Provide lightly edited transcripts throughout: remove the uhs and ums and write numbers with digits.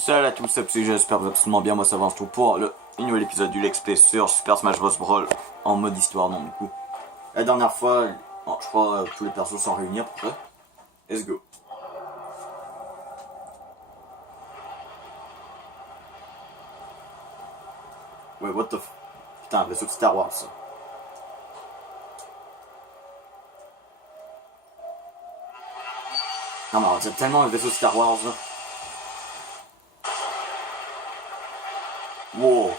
Salut à tous, c'est Psy, j'espère que vous allez absolument bien, moi ça va tout pour le nouvel épisode du Let's Play sur Super Smash Bros. Brawl en mode histoire, non du coup. La dernière fois, je crois tous les persos sont réunis à peu près. Let's go. Ouais, what the f... Putain, un vaisseau de Star Wars ça. Non mais c'est tellement le vaisseau de Star Wars là. Wow.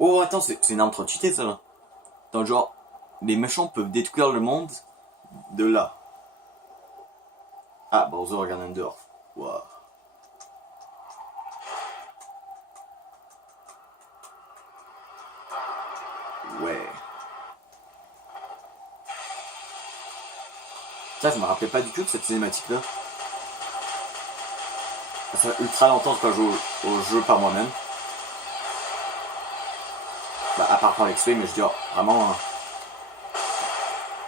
Oh attends, c'est une arme trop cheatée ça là. Dans le genre, les méchants peuvent détruire le monde de là. Ah, Bowser Ganondorf. Wow. Ouais. Ça, je me rappelais pas du tout de cette cinématique là. Ça fait ultra longtemps que je joue au jeu par moi-même. Bah, à part par XP, mais je dis vraiment. En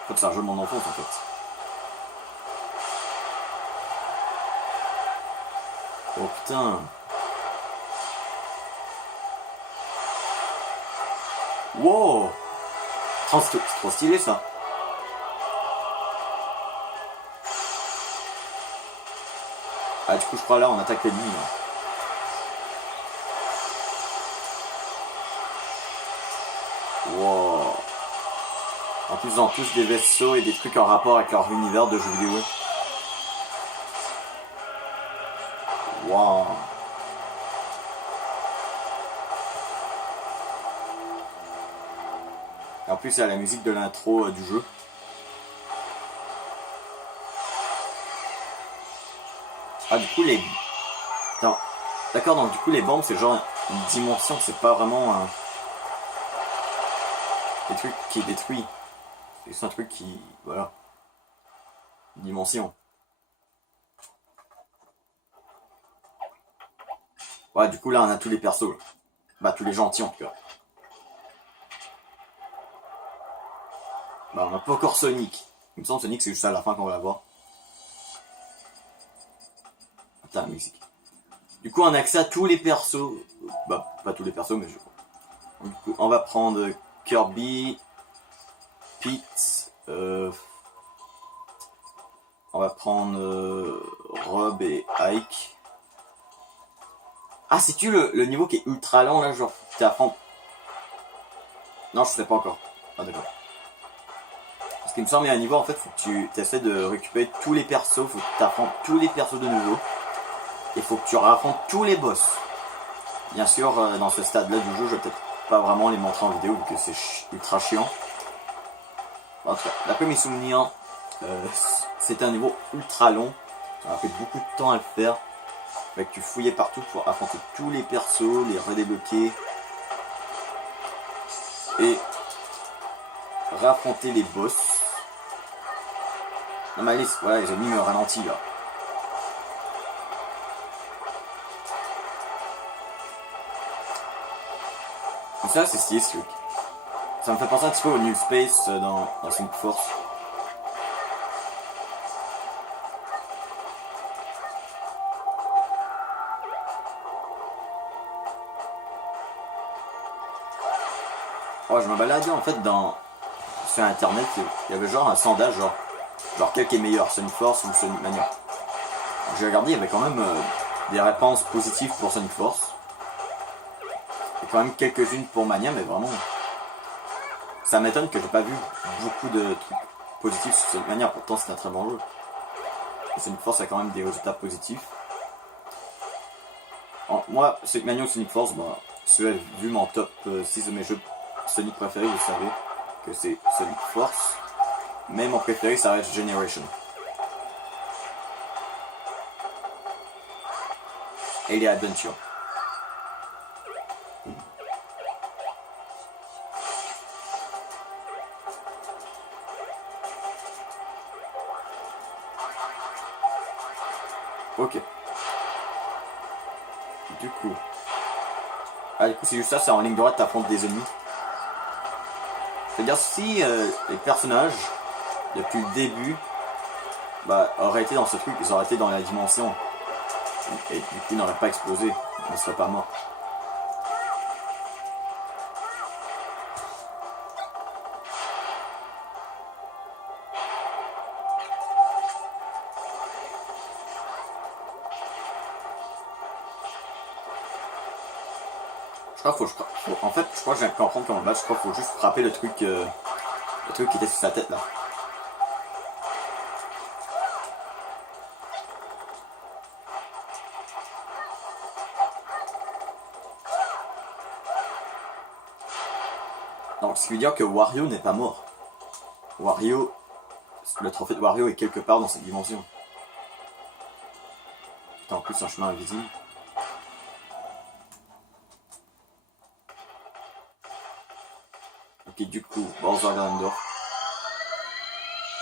fait, c'est un jeu de mon enfance en fait. Oh putain. Wow. C'est trop stylé ça. Ah, du coup, je crois là, on attaque l'ennemi. Wow. En plus, ils ont tous des vaisseaux et des trucs en rapport avec leur univers de jeux vidéo. Wow. Et en plus, il y a la musique de l'intro du jeu. Ah, du coup, les... Attends. D'accord, donc du coup, les bombes, c'est genre une dimension, c'est pas vraiment des trucs qui est détruit. C'est un truc qui... Voilà. Une dimension. Ouais, du coup, là, on a tous les persos. Bah, tous les gentils, en tout cas. Bah, on a pas encore Sonic. Il me semble Sonic, c'est juste à la fin qu'on va l'avoir. Putain, musique. Du coup, on a accès à tous les persos. Bah, pas tous les persos, mais je crois. Du coup, on va prendre Kirby, Pete, on va prendre Rob et Ike. Ah, c'est-tu le niveau qui est ultra lent là, genre t'es à fond. Non, je sais pas encore. Ah, d'accord. Parce qu'il me semble, il y a un niveau en fait, faut que tu essaies de récupérer tous les persos, faut que tu affrontes tous les persos de nouveau. Et faut que tu affrontes tous les boss. Bien sûr, dans ce stade là du jeu, je vais peut-être pas vraiment les montrer en vidéo vu que c'est ultra chiant. En tout cas, d'après mes souvenirs, c'était un niveau ultra long. Ça a pris beaucoup de temps à le faire. Fait que tu fouillais partout pour affronter tous les persos, les redébloquer. Et raffronter les boss. Non mais Alice, voilà, les ennemis me ralentissent là. Et ça, c'est stylé ce truc. Ça me fait penser un petit peu au New Space dans Sonic Force. Oh, je me baladais en fait sur internet, il y avait genre un sondage genre quel qui est meilleur, Sonic Force ou Sonic Mania. J'ai regardé, il y avait quand même des réponses positives pour Sonic Force. Et quand même quelques-unes pour Mania, mais vraiment... Ça m'étonne que j'ai pas vu beaucoup de trucs positifs sur Sonic Mania, pourtant c'est un très bon jeu. Et Sonic Force a quand même des résultats positifs. Moi, Sonic Mania ou Sonic Force, bah, si vous avez vu mon top 6 de mes jeux Sonic préférés, vous savez que c'est Sonic Force. Mais mon préféré, ça reste Generation. Et les Adventures. Ok. Du coup... Ah, du coup, c'est juste ça, c'est en ligne droite, t'affrontes des ennemis. C'est-à-dire si les personnages, depuis le début, bah, auraient été dans ce truc, ils auraient été dans la dimension. Et du coup, ils n'auraient pas explosé. Ils ne seraient pas morts. Je crois qu'il faut, en fait, je crois que j'ai comprendre comment le battre. Je crois qu'il faut juste frapper le truc qui était sur sa tête là. Donc, ce qui veut dire que Wario n'est pas mort. Wario, le trophée de Wario est quelque part dans cette dimension. Putain, en plus, un chemin invisible. Ok, du coup, Bowser Ganondorf.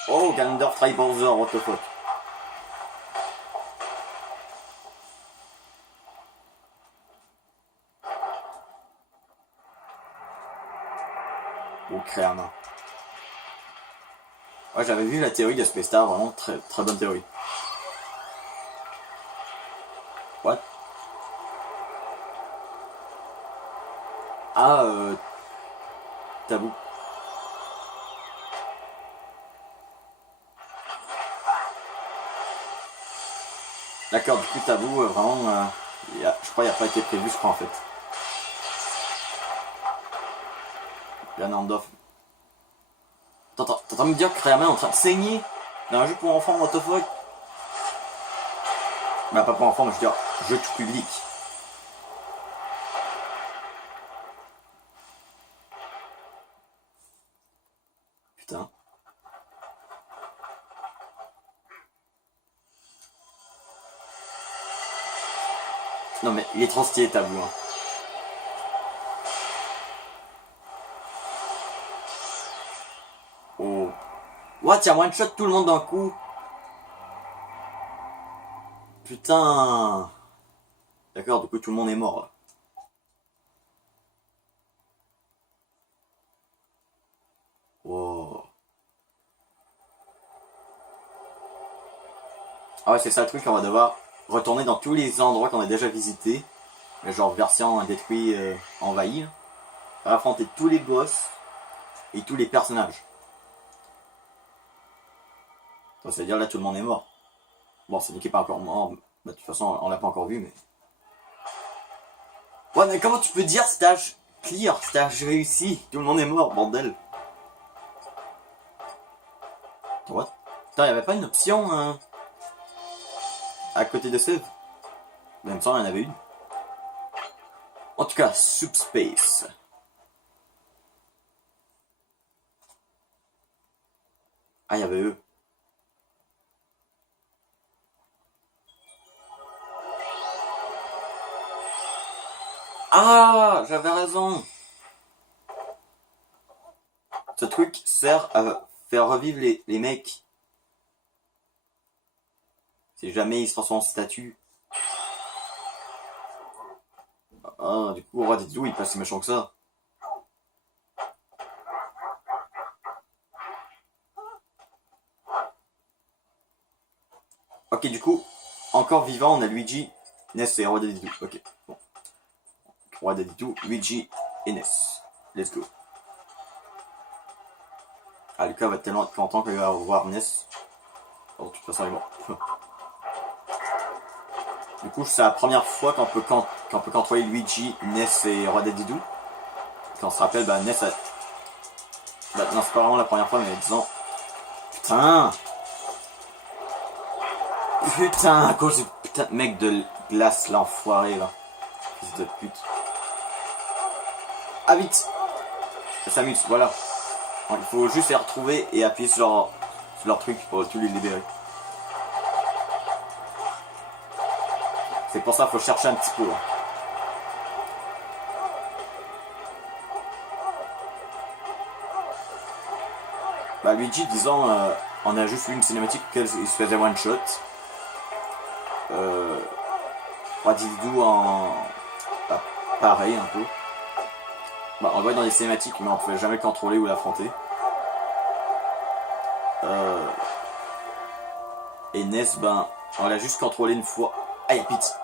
Oh, Ganondorf try Bowser, what the fuck. Oh, clairement. Ouais, j'avais vu la théorie de Space Star, vraiment très, très bonne théorie. What? Ah, Tabou. D'accord, du coup, Tabou, vraiment, je crois qu'il n'a pas été prévu, je crois, en fait. Ganondorf. T'es en train de me dire que Rayman est en train de saigner dans un jeu pour enfants, what the fuck? Bah, pas pour enfants, mais je veux dire, jeu tout public. Putain. Non mais il est trop stylé Tabou hein. Oh. What, y'a one shot tout le monde d'un coup. Putain. D'accord, du coup tout le monde est mort. Wow. Ah ouais, c'est ça le truc, on va devoir retourner dans tous les endroits qu'on a déjà visités. Mais genre version détruit, envahi. Affronter tous les boss et tous les personnages. Ça veut dire là tout le monde est mort. Bon, c'est qui est pas encore mort. Bah, de toute façon, on l'a pas encore vu, mais. Ouais, mais comment tu peux dire stage clear, stage réussi? Tout le monde est mort, bordel. What? Putain, y'avait pas une option hein, à côté de save? Même ça, il y en avait une. En tout cas, Subspace. Ah, il y avait eux. Ah, j'avais raison. Ce truc sert à faire revivre les mecs. Si jamais ils se transforment en statue. Ah, du coup, Roi des Didou, il est pas si méchant que ça. Ok, du coup, encore vivant, on a Luigi, Ness et Roi des Didou. Ok, bon. Roi des Didou, Luigi et Ness. Let's go. Ah, Lucas va être tellement content qu'il va revoir Ness. Oh, de toute façon, il est mort. Du coup, c'est la première fois qu'on peut contrôler Luigi, Ness et Roi des Didou. Quand on se rappelle, bah Ness a... Bah non, c'est pas vraiment la première fois, mais disons... Putain. Putain, à cause du putain de mec de glace, l'enfoiré, là. Fils de pute. Ah, vite. Ça s'amuse, voilà. Il faut juste les retrouver et appuyer sur leur truc pour tous les libérer. C'est pour ça qu'il faut chercher un petit peu. Hein. Bah Luigi, disons, on a juste vu une cinématique qu'il se faisait one shot. Roi Didou en... Bah, pareil un peu. Bah, on le voit dans les cinématiques, mais on pouvait jamais le contrôler ou l'affronter. Et Ness, ben, on l'a juste contrôlé une fois. Ah, y'a Pete.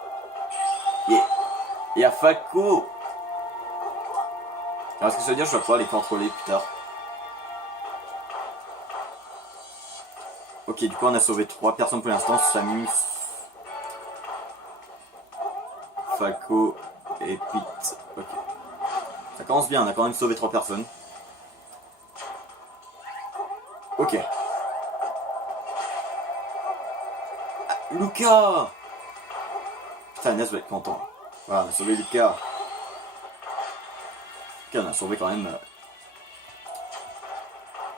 Y'a Falco. Alors, ce que ça veut dire, je vais pouvoir les contrôler plus tard. Ok, du coup, on a sauvé 3 personnes pour l'instant. Samus, Falco et Pete. Ok. Ça commence bien, on a quand même sauvé 3 personnes. Ok. Ah, Lucas. Putain, Ness va être content. Voilà, on a sauvé Lucas. Ok, on a sauvé quand même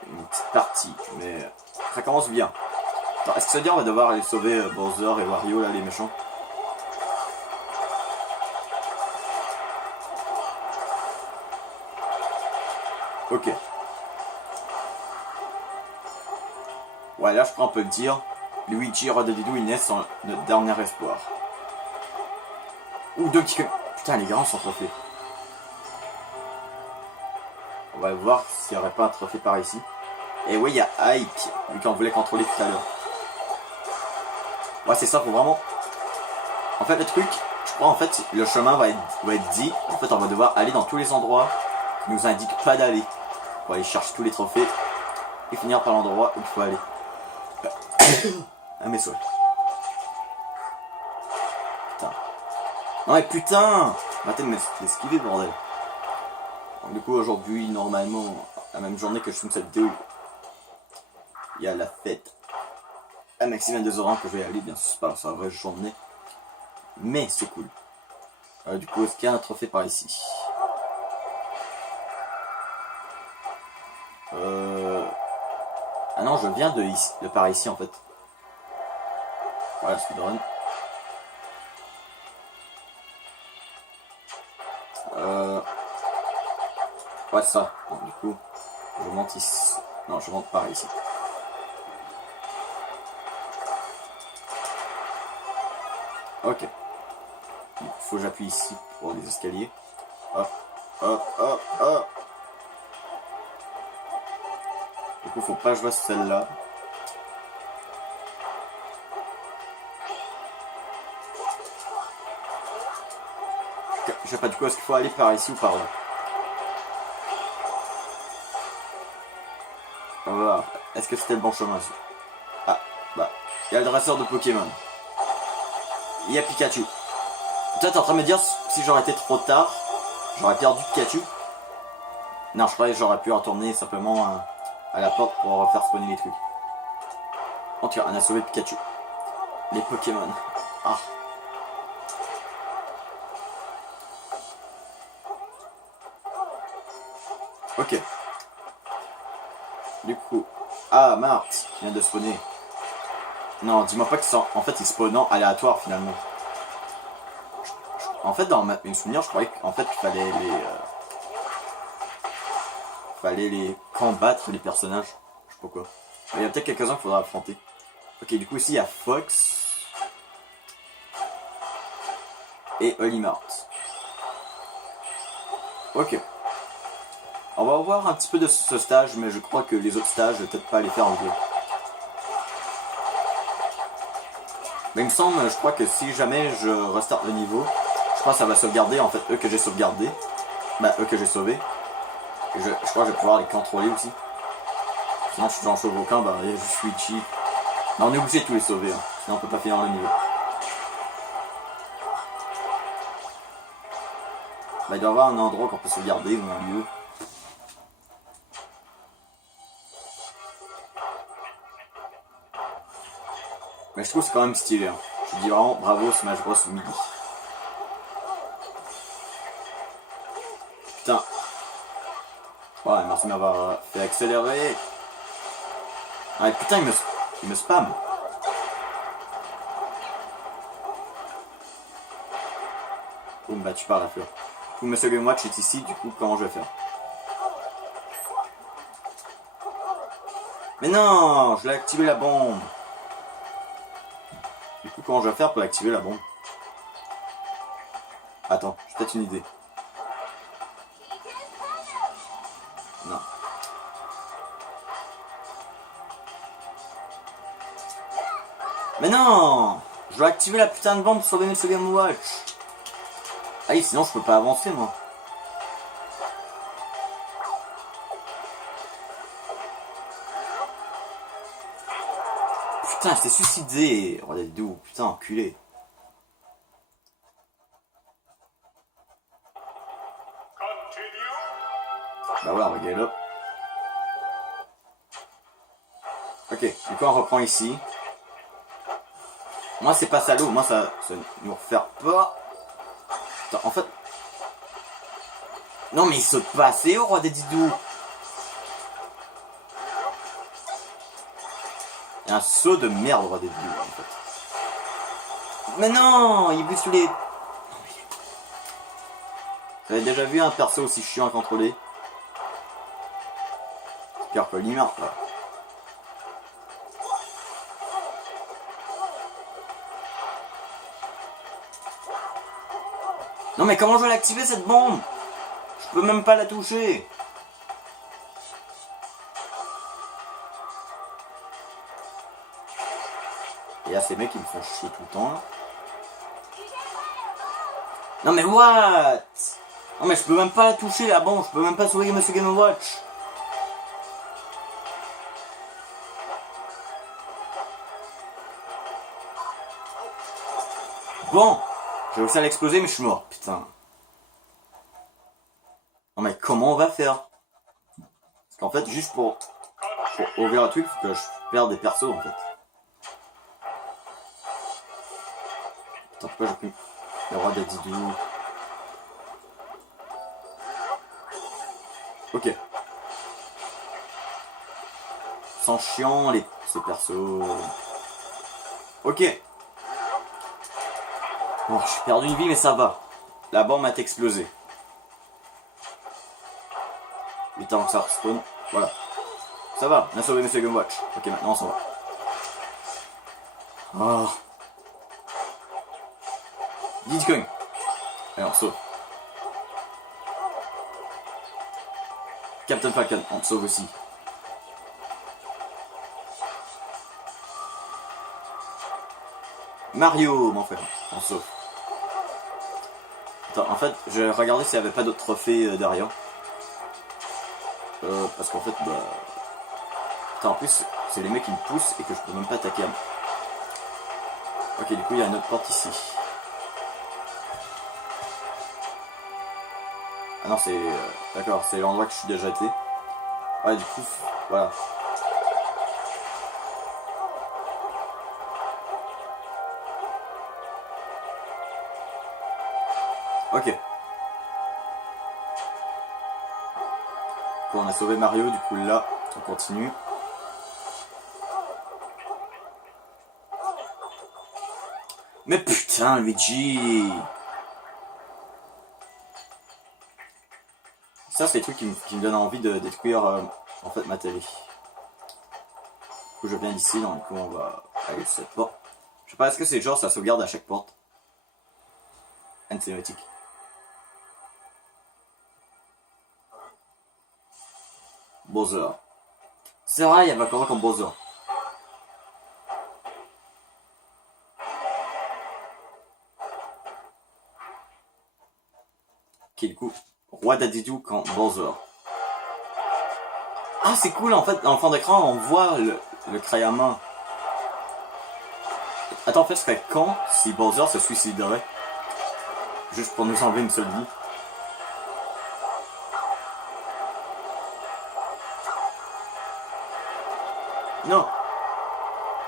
une petite partie, mais ça commence bien. Est-ce que ça veut dire on va devoir aller sauver Bowser et Wario, là, les méchants? Ok. Ouais, là, je crois qu'on peut le dire. Luigi, Rod et Didou et Ness sont notre dernier espoir. Ouh, 2 petits... Putain, les gars, on sont trophées. On va voir s'il n'y aurait pas un trophée par ici. Et oui, il y a Ike, vu qu'on voulait contrôler tout à l'heure. Ouais, c'est ça, faut vraiment... En fait, le truc, je crois, en fait, le chemin va être dit. En fait, on va devoir aller dans tous les endroits qui nous indiquent pas d'aller. On va aller chercher tous les trophées et finir par l'endroit où il faut aller. Ah, mais ça. Putain. Non, mais putain! Arrêtez de m'esquiver, bordel. Donc, du coup, aujourd'hui, normalement, la même journée que je filme cette vidéo, il y a la fête à Maximum des Oranges que je vais aller, bien sûr, c'est pas la vraie journée. Mais c'est cool. Du coup, est-ce qu'il y a un trophée par ici? Ah non, je viens de par ici en fait. Voilà, speedrun. Ouais, ça. Donc, du coup, je monte ici. Non, je monte par ici. Ok. Il faut que j'appuie ici pour les escaliers. Hop, hop, hop, hop. Du coup, faut pas que je fasse celle-là. Je sais pas du coup, est-ce qu'il faut aller par ici ou par là? On va voir. Est-ce que c'était le bon chemin ici? Ah, bah, il y a le dresseur de Pokémon. Il y a Pikachu. Toi, t'es en train de me dire si j'aurais été trop tard, j'aurais perdu Pikachu? Non, je croyais que j'aurais pu retourner simplement à la porte pour refaire spawner les trucs. En tout cas, on a sauvé Pikachu. Les Pokémon. Ah. Ok. Du coup. Ah, Marthe qui vient de spawner. Non, dis-moi pas que c'est en fait il spawn en aléatoire finalement. En fait, dans mes souvenirs, je croyais qu'en fait il fallait les combattre les personnages. Je sais pas quoi. Mais il y a peut-être quelques-uns qu'il faudra affronter. Ok, du coup ici il y a Fox et Olimar. Ok. On va voir un petit peu de ce stage, mais je crois que les autres stages, je vais peut-être pas les faire en vidéo. Mais il me semble, je crois que si jamais je restarte le niveau, je crois que ça va sauvegarder en fait eux que j'ai sauvegardés. Bah eux que j'ai sauvés. Et je crois que je vais pouvoir les contrôler aussi. Sinon si j'en sauve aucun, bah je suis cheat. Mais on est obligé de tous les sauver, hein. Sinon on peut pas finir le niveau. Bah il doit y avoir un endroit qu'on peut sauvegarder ou un lieu. Mais je trouve que c'est quand même stylé. Hein. Je dis vraiment bravo Smash Bros Midi. Putain. Ouais, merci de m'avoir fait accélérer. Ouais, putain, il me spam. Boum, bah tu pars la fleur. Du coup, Monsieur Game Watch est ici, du coup, comment je vais faire? Mais non, je l'ai activé la bombe. Du coup, comment je vais faire pour activer la bombe? Attends, j'ai peut-être une idée. Non. Mais non! Je dois activer la putain de bombe pour sauver ce Game Watch. Ah oui, sinon je peux pas avancer moi. Putain, elle s'est suicidée. Regardez d'où, putain, enculé. Bah ouais, regarde. Ok, du coup on reprend ici. Moi c'est pas salaud, moi ça nous refaire pas. Attends, en fait. Non mais il saute pas assez haut, roi des Didous. Il y a un saut de merde, roi des Didous, en fait. Mais non, il bute sous les... J'avais déjà vu un perso aussi chiant à contrôler. Pire que l'imar, là. Non mais comment je vais l'activer cette bombe? Je peux même pas la toucher. Et là ces mecs qui me font chier tout le temps là. Non mais what? Non mais je peux même pas la toucher la bombe, je peux même pas sauver Monsieur Game Watch. Bon, j'ai réussi à l'exploser mais je suis mort, putain. Non mais comment on va faire? Parce qu'en fait, juste pour ouvrir le truc, il faut que je perde des persos en fait. Putain, pourquoi j'ai plus le roi des Didous? Ok. Sans chiant ces persos. Ok. Bon, j'ai perdu une vie mais ça va. La bombe a explosé. 8 ans que ça respawn. Voilà. Ça va, on a sauvé Monsieur Game Watch. Ok, maintenant on s'en va. Oh. Bitcoin. Allez, on sauve. Captain Falcon, on te sauve aussi. Mario, mon frère, on sauve. Attends, en fait, j'ai regardé s'il n'y avait pas d'autres trophées derrière. Parce qu'en fait, bah... Putain, en plus, c'est les mecs qui me poussent et que je peux même pas attaquer. Ok, du coup, il y a une autre porte ici. Ah non, c'est... D'accord, c'est l'endroit que je suis déjà été. Ouais, du coup, voilà. Ok. Du coup, on a sauvé Mario, du coup, là, on continue. Mais putain, Luigi! Ça, c'est les trucs qui me donnent envie de détruire en fait ma télé. Du coup, je viens d'ici, donc du coup, on va aller sur cette porte. Je sais pas, est-ce que c'est genre ça sauvegarde à chaque porte? Une cinématique. Bowser. C'est vrai, il y avait encore comme Bowser. Ok, du coup, Roi Dadidou quand Bowser. Ah, c'est cool, en fait, dans le fond d'écran, on voit le crayon à main. Attends, en fait, ce serait quand si Bowser se suiciderait? Juste pour nous enlever une seule vie. Non.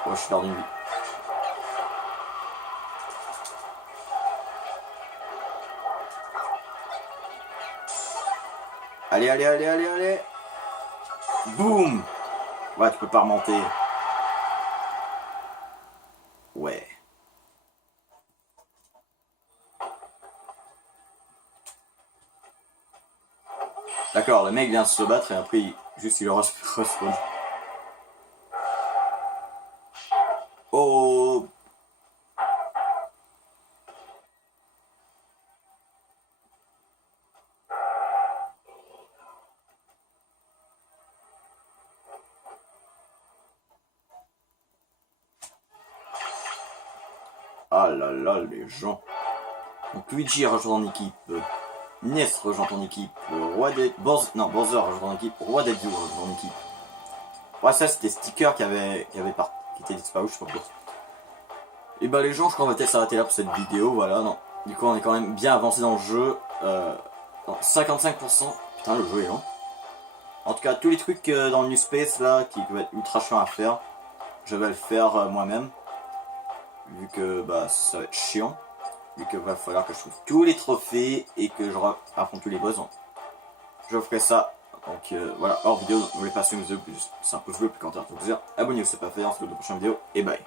Oh, je suis perdu une vie. Allez, allez, allez, allez, allez. Boum. Ouais, tu peux pas remonter. Ouais. D'accord, le mec vient se battre et après, juste il le respawn. Oh. Ah là là, les gens. Donc Luigi rejoint ton équipe. Ness rejoint ton équipe. Bowser rejoint ton équipe. Roi des Dieux rejoint ton équipe. Ouais, ça c'était sticker qui était disparu, je sais pas pourquoi. Et bah les gens, je crois qu'on va peut-être s'arrêter là pour cette vidéo, voilà. Non. Du coup, on est quand même bien avancé dans le jeu. 55%. Putain, le jeu est long. En tout cas, tous les trucs dans le New Space là, qui peuvent être ultra chiants à faire, je vais le faire moi-même. Vu que bah ça va être chiant. Vu qu'il va falloir que je trouve tous les trophées et que je affronte tous les boss. Donc, je ferai ça. Donc voilà, hors vidéo, n'oubliez pas si vous voulez plus, c'est un pouce bleu, plus quand un plaisir. Abonnez-vous si ce n'est pas fait, on se retrouve dans la prochaine vidéo et bye.